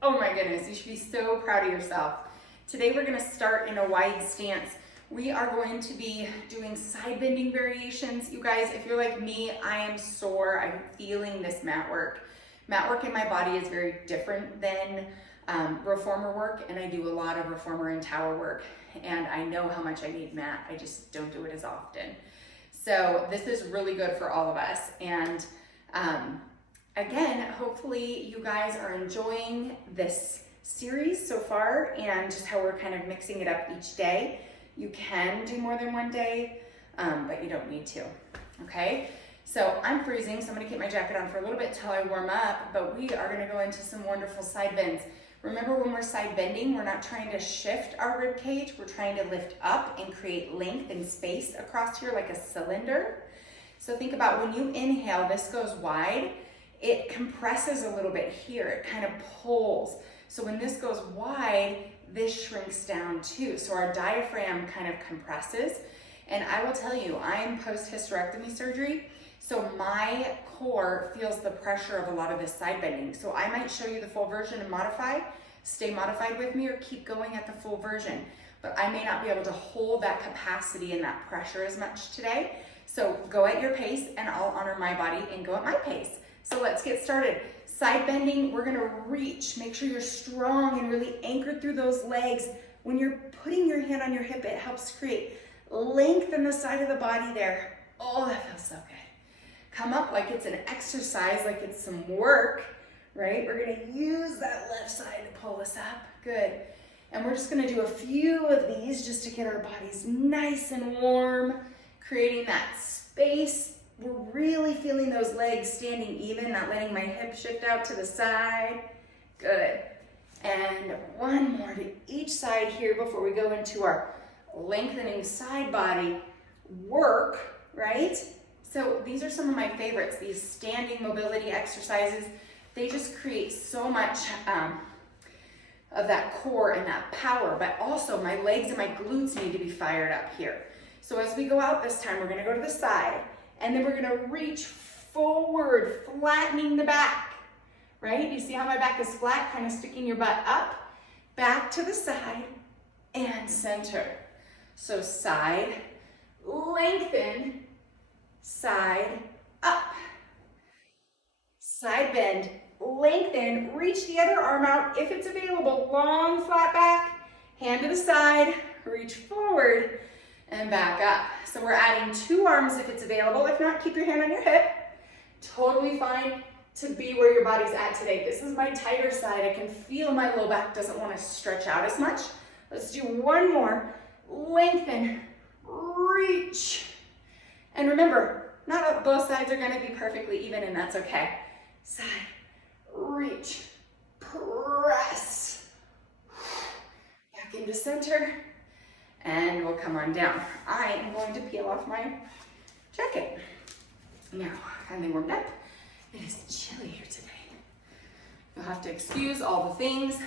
Oh my goodness, you should be so proud of yourself. Today we're gonna start in a wide stance. We are going to be doing side bending variations. You guys, if you're like me, I am sore. I'm feeling this mat work. Mat work in my body is very different than reformer work, and I do a lot of reformer and tower work, and I know how much I need mat. I just don't do it as often. So this is really good for all of us. And again, hopefully you guys are enjoying this series so far and just how we're kind of mixing it up each day. You can do more than one day, but you don't need to, okay? So I'm freezing, so I'm gonna keep my jacket on for a little bit till I warm up, but we are gonna go into some wonderful side bends. Remember, when we're side bending, we're not trying to shift our rib cage, we're trying to lift up and create length and space across here like a cylinder. So think about when you inhale, this goes wide, it compresses a little bit here, it kind of pulls. So when this goes wide, this shrinks down too. So our diaphragm kind of compresses. And I will tell you, I am post-hysterectomy surgery, so my core feels the pressure of a lot of this side bending. So I might show you the full version and modify, stay modified with me, or keep going at the full version. But I may not be able to hold that capacity and that pressure as much today. So go at your pace, and I'll honor my body and go at my pace. So let's get started. Side bending, we're gonna reach. Make sure you're strong and really anchored through those legs. When you're putting your hand on your hip, it helps create length in the side of the body there. Oh, that feels so good. Come up like it's an exercise, like it's some work, right? We're gonna use that left side to pull us up. Good. And we're just gonna do a few of these just to get our bodies nice and warm, creating that space. We're really feeling those legs standing even, not letting my hip shift out to the side. Good. And one more to each side here before we go into our lengthening side body work, right? So these are some of my favorites, these standing mobility exercises. They just create so much of that core and that power, but also my legs and my glutes need to be fired up here. So as we go out this time, we're gonna go to the side, and then we're gonna reach forward, flattening the back, right? You see how my back is flat, kind of sticking your butt up, back to the side, and center. So side, lengthen, side, up. Side bend, lengthen, reach the other arm out if it's available. Long, flat back, hand to the side, reach forward, and back up. So we're adding two arms if it's available. If not, keep your hand on your hip. Totally fine to be where your body's at today. This is my tighter side. I can feel my low back doesn't want to stretch out as much. Let's do one more. Lengthen, reach. And remember, not both sides are going to be perfectly even, and that's okay. Side, reach, press. Back into center. And we'll come on down. I am going to peel off my jacket. Now, finally warmed up. It is chilly here today. You'll have to excuse all the things.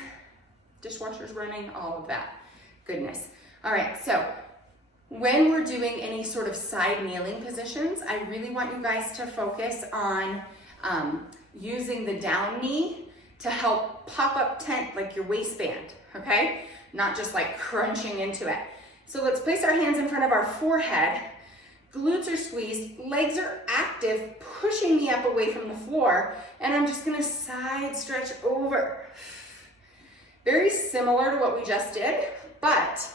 Dishwasher's running, all of that goodness. All right, so when we're doing any sort of side kneeling positions, I really want you guys to focus on using the down knee to help pop up tent like your waistband, okay? Not just like crunching into it. So let's place our hands in front of our forehead. Glutes are squeezed, legs are active, pushing me up away from the floor, and I'm just gonna side stretch over. Very similar to what we just did, but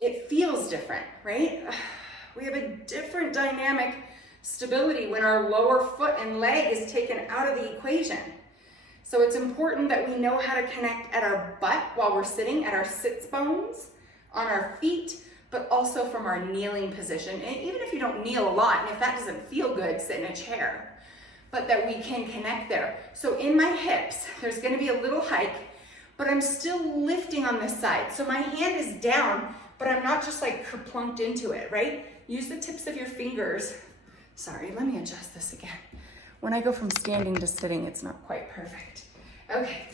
it feels different, right? We have a different dynamic stability when our lower foot and leg is taken out of the equation. So it's important that we know how to connect at our butt while we're sitting, at our sits bones, on our feet, but also from our kneeling position. And even if you don't kneel a lot, and if that doesn't feel good, sit in a chair, but that we can connect there. So in my hips, there's gonna be a little hike, but I'm still lifting on this side. So my hand is down, but I'm not just like kerplunked into it, right? Use the tips of your fingers. Sorry, let me adjust this again. When I go from standing to sitting, it's not quite perfect. Okay,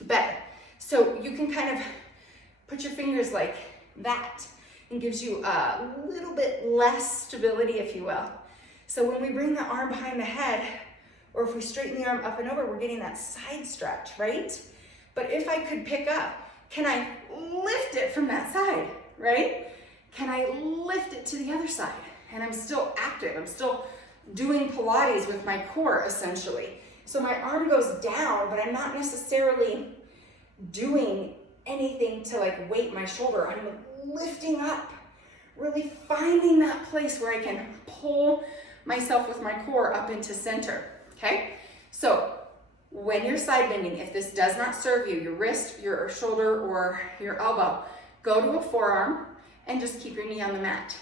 better. So you can kind of put your fingers like that, and gives you a little bit less stability, if you will. So when we bring the arm behind the head, Or if we straighten the arm up and over, we're getting that side stretch, right? But if I could pick up, can I lift it from that side, right? Can I lift it to the other side? And I'm still active. I'm still doing Pilates with my core, essentially. So my arm goes down, but I'm not necessarily doing anything to like weight my shoulder. I'm lifting up, really finding that place where I can pull myself with my core up into center, okay? So when you're side bending, if this does not serve you, your wrist, your shoulder, or your elbow, go to a forearm and just keep your knee on the mat.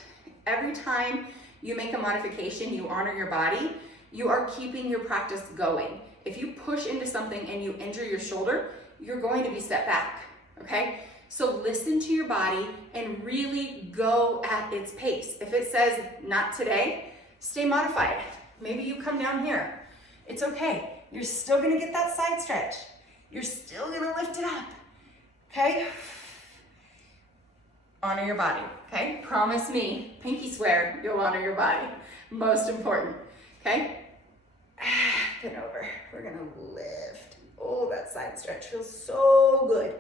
Every time you make a modification, you honor your body, you are keeping your practice going. If you push into something and you injure your shoulder, you're going to be set back, okay? So listen to your body and really go at its pace. If it says not today, stay modified. Maybe you come down here. It's okay. You're still gonna get that side stretch. You're still gonna lift it up, okay? Honor your body, okay? Promise me, pinky swear, you'll honor your body. Most important, okay? Then over, we're gonna lift. Oh, that side stretch feels so good.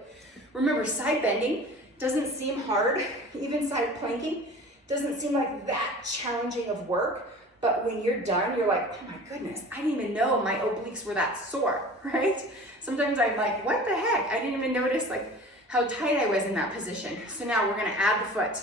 Remember, side bending doesn't seem hard, even side planking doesn't seem like that challenging of work, but when you're done, you're like, oh my goodness, I didn't even know my obliques were that sore, right? Sometimes I'm like, what the heck? I didn't even notice like how tight I was in that position. So now we're gonna add the foot.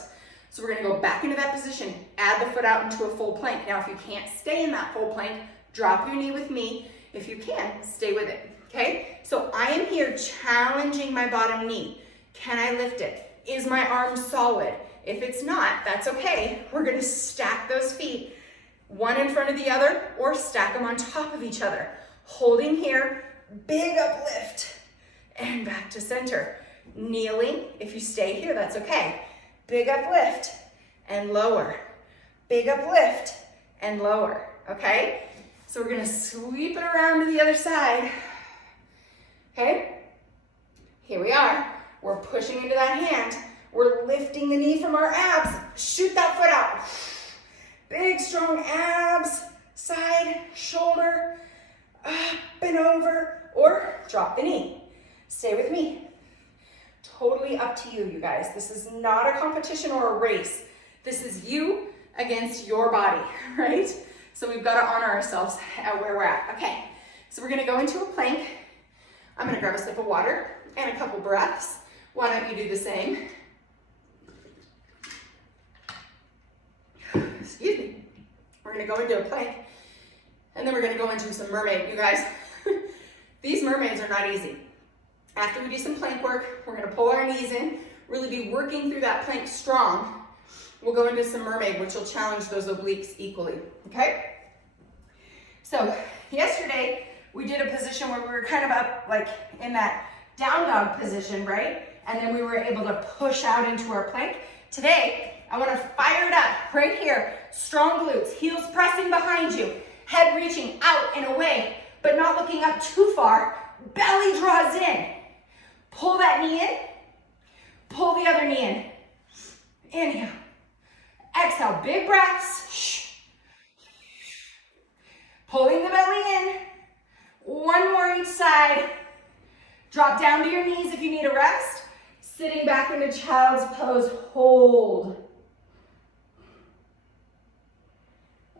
So we're gonna go back into that position, add the foot out into a full plank. Now, if you can't stay in that full plank, drop your knee with me. If you can, stay with it, okay? So I am here challenging my bottom knee. Can I lift it? Is my arm solid? If it's not, that's okay. We're gonna stack those feet, one in front of the other, or stack them on top of each other. Holding here, big uplift, and back to center. Kneeling, if you stay here, that's okay. Big uplift and lower. Big uplift and lower, okay? So we're gonna sweep it around to the other side, okay? Here we are. We're pushing into that hand. We're lifting the knee from our abs. Shoot that foot out. Big, strong abs, side, shoulder, up and over, or drop the knee. Stay with me. Totally up to you, you guys. This is not a competition or a race. This is you against your body, right? So we've got to honor ourselves at where we're at. Okay, so we're gonna go into a plank. I'm gonna grab a sip of water and a couple breaths. Why don't you do the same? Excuse me. We're gonna go into a plank and then we're gonna go into some mermaid, you guys. These mermaids are not easy. After we do some plank work, we're gonna pull our knees in, really be working through that plank strong. We'll go into some mermaid, which will challenge those obliques equally, okay? So yesterday, we did a position where we were kind of up like in that down dog position, right? And then we were able to push out into our plank. Today, I wanna fire it up right here. Strong glutes, heels pressing behind you, head reaching out and away, but not looking up too far. Belly draws in. Pull that knee in, pull the other knee in. Inhale, exhale, big breaths. Pulling the belly in. One more each side. Drop down to your knees if you need a rest. Sitting back into child's pose, hold.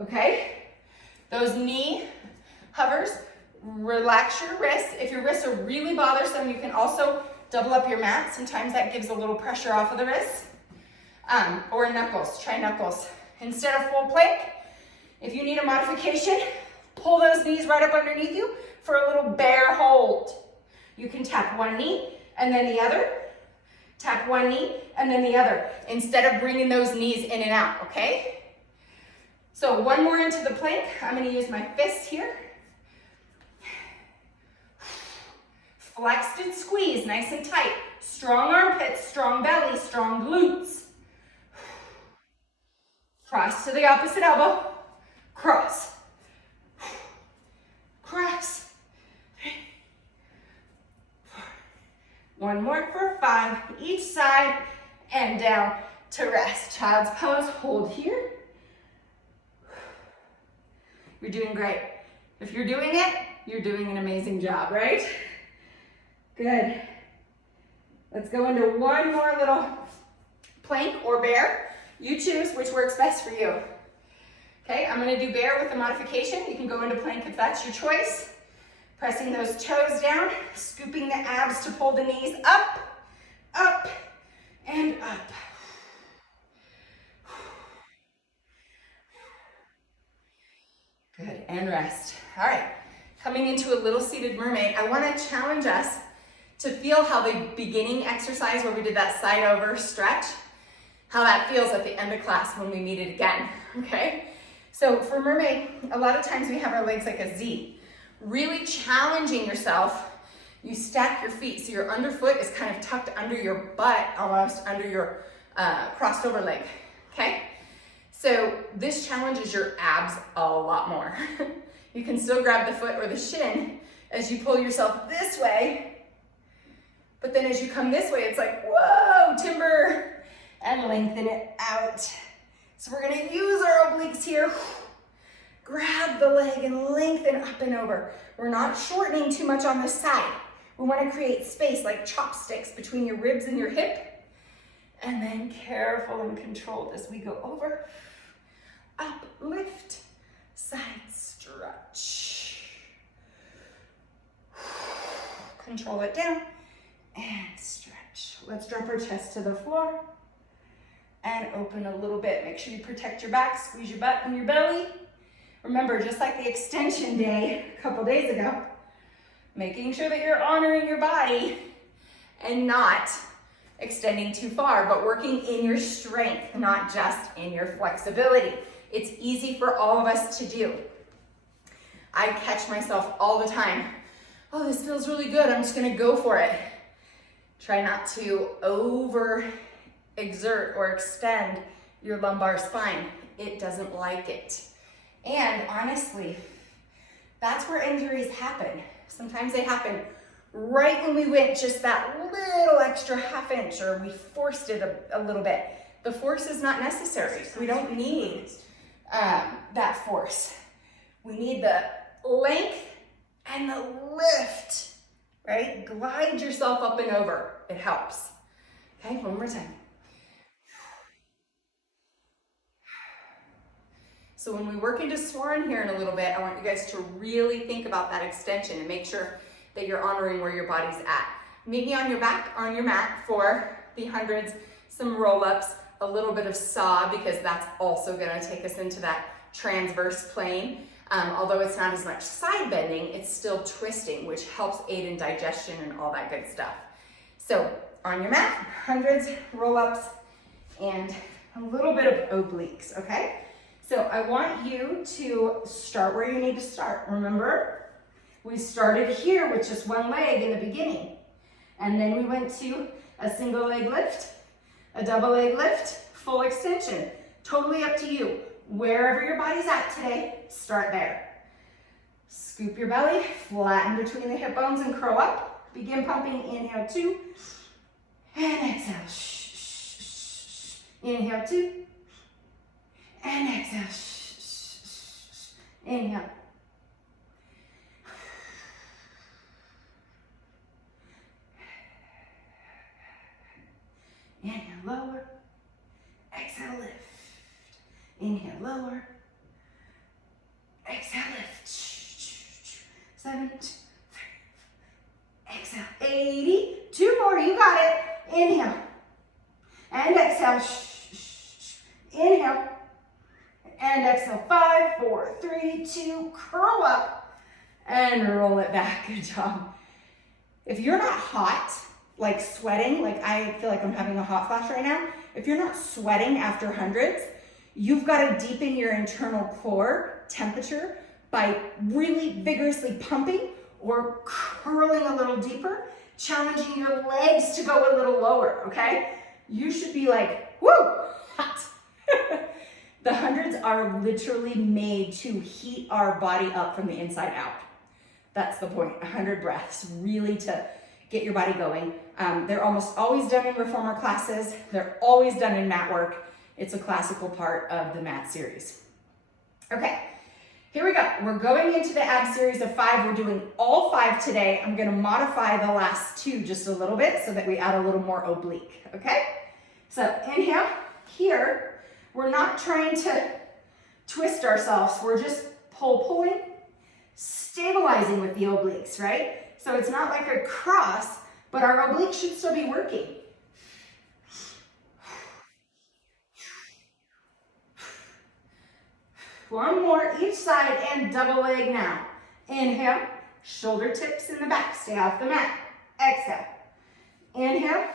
Okay? Those knee hovers, relax your wrists. If your wrists are really bothersome, you can also double up your mat. Sometimes that gives a little pressure off of the wrists. Or knuckles, try knuckles. Instead of full plank, if you need a modification, pull those knees right up underneath you for a little bear hold. You can tap one knee and then the other. Tap one knee and then the other, instead of bringing those knees in and out, okay? So one more into the plank. I'm gonna use my fists here. Flexed and squeeze, nice and tight. Strong armpits, strong belly, strong glutes. Cross to the opposite elbow. Cross. Cross. 3, 4. One more for 5, each side, and down to rest. Child's pose, hold here. You're doing great. If you're doing it, you're doing an amazing job, right? Good. Let's go into one more little plank or bear. You choose which works best for you. Okay, I'm gonna do bear with a modification. You can go into plank if that's your choice. Pressing those toes down, scooping the abs to pull the knees up, up, and up. Good, and rest. All right, coming into a little seated mermaid, I wanna challenge us to feel how the beginning exercise where we did that side over stretch, how that feels at the end of class when we meet it again, okay? So for mermaid, a lot of times we have our legs like a Z. Really challenging yourself, you stack your feet so your underfoot is kind of tucked under your butt, almost under your crossed over leg, okay? So this challenges your abs a lot more. You can still grab the foot or the shin as you pull yourself this way, but then as you come this way, it's like, whoa, timber, and lengthen it out. So we're gonna use our obliques here. Grab the leg and lengthen up and over. We're not shortening too much on this side. We wanna create space like chopsticks between your ribs and your hip. And then careful and controlled as we go over. Up, lift, side stretch. Control it down and stretch. Let's drop our chest to the floor and open a little bit. Make sure you protect your back, squeeze your butt and your belly. Remember, just like the extension day a couple days ago, making sure that you're honoring your body and not extending too far, but working in your strength, not just in your flexibility. It's easy for all of us to do. I catch myself all the time. Oh, this feels really good. I'm just gonna go for it. Try not to over exert or extend your lumbar spine. It doesn't like it. And honestly, that's where injuries happen. Sometimes they happen right when we went just that little extra half inch or we forced it a little bit. The force is not necessary. We don't need that force. We need the length and the lift, right? Glide yourself up and over. It helps. Okay, one more time. So when we work into Swan here in a little bit, I want you guys to really think about that extension and make sure that you're honoring where your body's at. Meet me on your back, on your mat for the hundreds, some roll-ups, a little bit of saw, because that's also gonna take us into that transverse plane. Although it's not as much side bending, it's still twisting, which helps aid in digestion and all that good stuff. So on your mat, hundreds, roll-ups, and a little bit of obliques, okay? So I want you to start where you need to start. Remember, we started here with just one leg in the beginning. And then we went to a single leg lift, a double leg lift, full extension. Totally up to you. Wherever your body's at today, start there. Scoop your belly, flatten between the hip bones and curl up. Begin pumping, inhale 2, and exhale. Inhale 2, and exhale. Inhale. Inhale, lower. Exhale, lift. Inhale, lower. Exhale, lift. 7, 3. Exhale, 80. 2 more, you got it. Inhale. And exhale. Inhale. And exhale, 5, 4, 3, 2, curl up and roll it back. Good job. If you're not hot, like sweating, like I feel like I'm having a hot flash right now. If you're not sweating after hundreds, you've got to deepen your internal core temperature by really vigorously pumping or curling a little deeper, challenging your legs to go a little lower, okay? You should be like, woo, hot. The hundreds are literally made to heat our body up from the inside out. That's the point, 100 breaths, really to get your body going. They're almost always done in reformer classes. They're always done in mat work. It's a classical part of the mat series. Okay, Here we go. We're going into the ab series of 5. We're doing all 5 today. I'm going to modify the last 2 just a little bit so that we add a little more oblique, okay? So inhale. Here, we're not trying to twist ourselves. We're just pulling, stabilizing with the obliques, right? So it's not like a cross, but our obliques should still be working. One more each side and double leg now. Inhale, shoulder tips in the back, stay off the mat. Exhale. Inhale,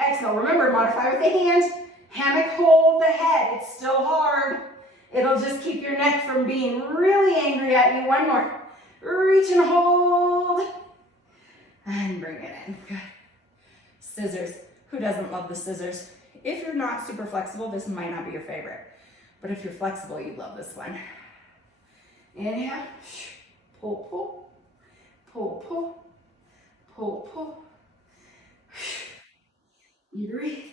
exhale. Remember, modify with the hands. Hammock hold the head. It's still hard. It'll just keep your neck from being really angry at you. One more. Reach and hold. And bring it in. Good. Scissors. Who doesn't love the scissors? If you're not super flexible, this might not be your favorite. But if you're flexible, you'd love this one. Inhale. Pull, pull. Pull, pull. Pull, pull. Breathe.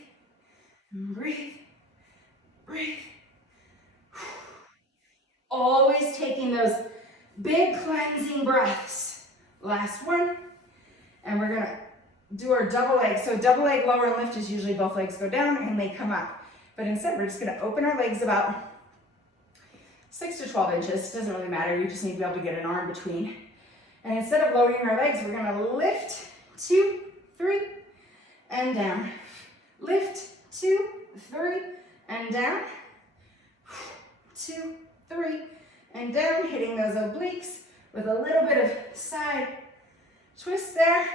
Breathe. Breathe. Always taking those big cleansing breaths. Last one. And we're gonna do our double leg. So double leg lower and lift is usually both legs go down and they come up. But instead, we're just gonna open our legs about 6 to 12 inches. Doesn't really matter, you just need to be able to get an arm between. And instead of lowering our legs, we're gonna lift, 2, 3, and down. Lift, 2, 3, and down. 2, 3, and down, hitting those obliques with a little bit of side twist there.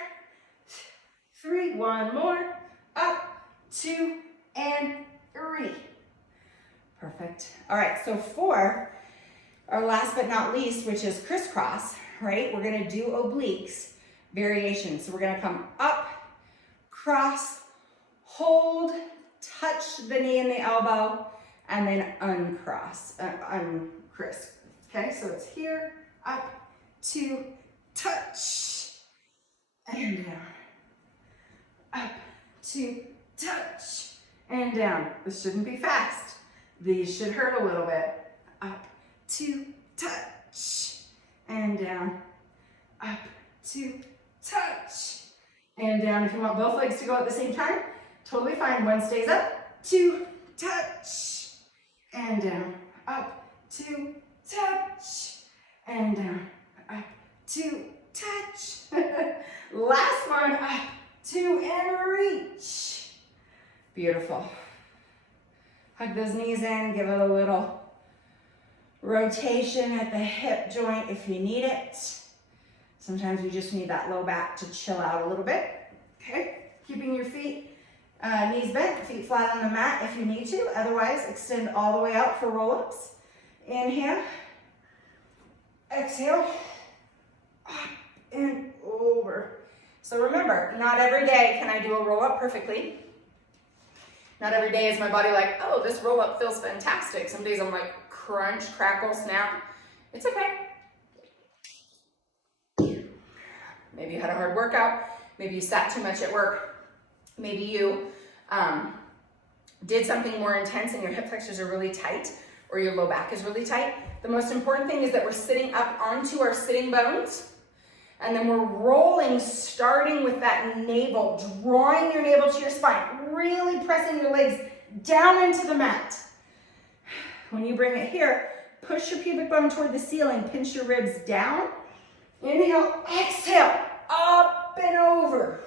3, one more, up, 2, and 3. Perfect. All right, so for our last but not least, which is crisscross, right? We're gonna do obliques variations. So we're gonna come up, cross, hold, touch the knee and the elbow, and then uncross, uncross. Okay, so it's here, up, 2, touch, and down. Up, 2, touch, and down. This shouldn't be fast. These should hurt a little bit. Up, 2, touch, and down. Up, 2, touch, and down. If you want both legs to go at the same time, totally fine. One stays up, 2, touch, and down. Up, 2, touch, and down. Up, 2, touch. Last one, up, 2, and reach. Beautiful. Hug those knees in, give it a little rotation at the hip joint if you need it. Sometimes you just need that low back to chill out a little bit. Okay, keeping your feet, knees bent, feet flat on the mat if you need to. Otherwise, extend all the way out for roll-ups. Inhale, exhale, up and over. So remember, not every day can I do a roll-up perfectly. Not every day is my body like, oh, this roll-up feels fantastic. Some days I'm like, crunch, crackle, snap. It's okay. Maybe you had a hard workout. Maybe you sat too much at work. Maybe you did something more intense and your hip flexors are really tight or your low back is really tight. The most important thing is that we're sitting up onto our sitting bones. And then we're rolling, starting with that navel, drawing your navel to your spine, really pressing your legs down into the mat. When you bring it here, push your pubic bone toward the ceiling, pinch your ribs down. Inhale, exhale, up and over.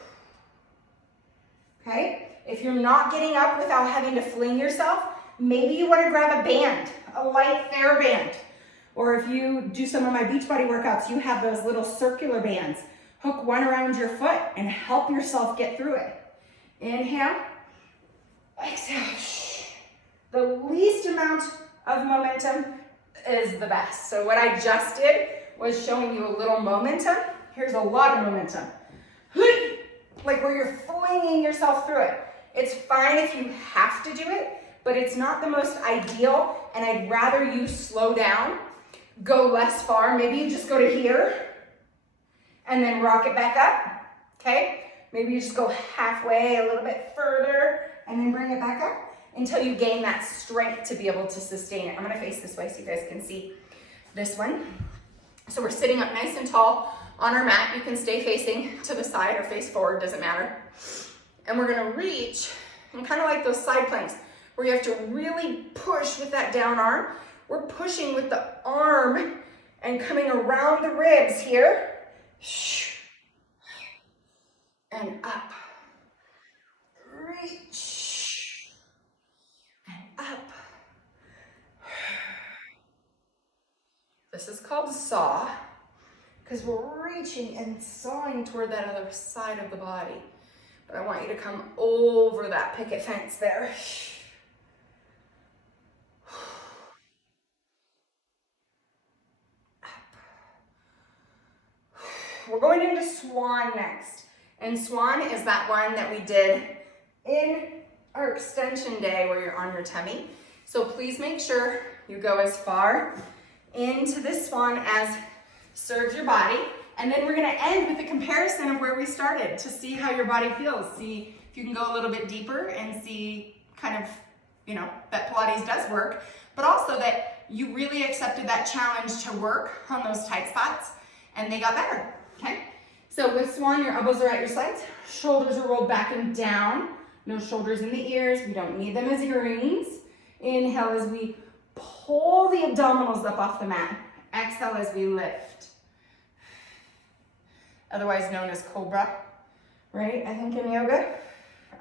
Okay? If you're not getting up without having to fling yourself, maybe you want to grab a band, a light TheraBand. Or if you do some of my Beachbody workouts, you have those little circular bands. Hook one around your foot and help yourself get through it. Inhale, exhale. The least amount of momentum is the best. So what I just did was showing you a little momentum. Here's a lot of momentum. Like where you're flinging yourself through it. It's fine if you have to do it, but it's not the most ideal, and I'd rather you slow down, go less far. Maybe you just go to here and then rock it back up, okay? Maybe you just go halfway, a little bit further, and then bring it back up until you gain that strength to be able to sustain it. I'm gonna face this way so you guys can see. this one. So we're sitting up nice and tall on our mat. You can stay facing to the side or face forward, doesn't matter. And we're gonna reach, and kind of like those side planks, where you have to really push with that down arm. We're pushing with the arm and coming around the ribs here. And up. Reach. And up. This is called saw, because we're reaching and sawing toward that other side of the body. But I want you to come over that picket fence there. We're going into Swan next. And Swan is that one that we did in our extension day where you're on your tummy. So please make sure you go as far into this Swan as serves your body. And then we're gonna end with a comparison of where we started to see how your body feels. See if you can go a little bit deeper and see kind of, you know, that Pilates does work, but also that you really accepted that challenge to work on those tight spots and they got better, okay? So with Swan, your elbows are at your sides, shoulders are rolled back and down, no shoulders in the ears, we don't need them as earrings. Inhale as we pull the abdominals up off the mat. Exhale as we lift. Otherwise known as cobra, right? I think in yoga.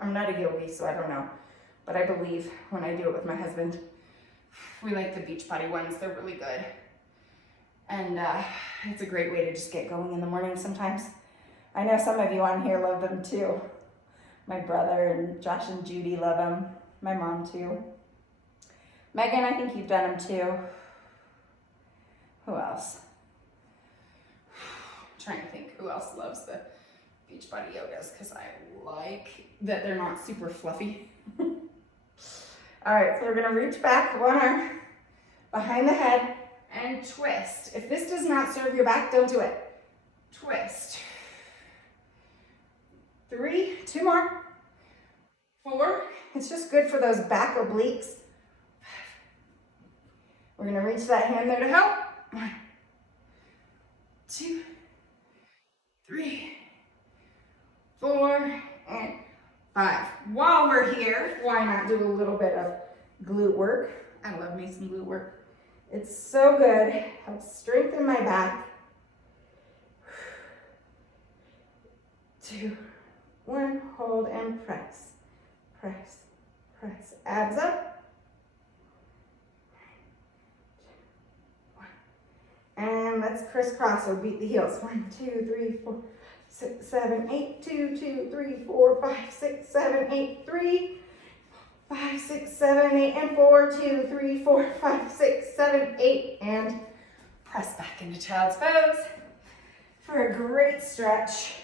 I'm not a yogi, so I don't know. But I believe when I do it with my husband, we like the Beachbody ones. They're really good. And it's a great way to just get going in the morning sometimes. I know some of you on here love them too. My brother and Josh and Judy love them. My mom too. Megan, I think you've done them too. Who else? I'm trying to think who else loves the Beachbody yogas, because I like that they're not super fluffy. All right, so we're gonna reach back, one arm behind the head and twist. If this does not serve your back, don't do it. Twist. 3, 2 more. 4, it's just good for those back obliques. 5. We're gonna reach that hand there to help. 1, 2, 3, 4, and 5. While we're here, why not do a little bit of glute work? I love me some glute work. It's so good. Helps strengthen my back. 2, 1, hold and press. Press, press. Abs up. 1. And let's crisscross or beat the heels. 1, 2, 3, 4, 6, 7, 8, 2, 2, 3, 4, 5, 6, 7, 8, 3, 5, 6, 7, 8, and 4, 2, 3, 4, 5, 6, 7, 8, and press back into child's pose for a great stretch.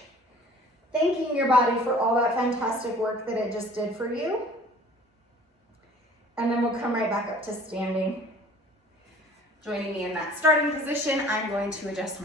Thanking your body for all that fantastic work that it just did for you. And then we'll come right back up to standing. Joining me in that starting position, I'm going to adjust my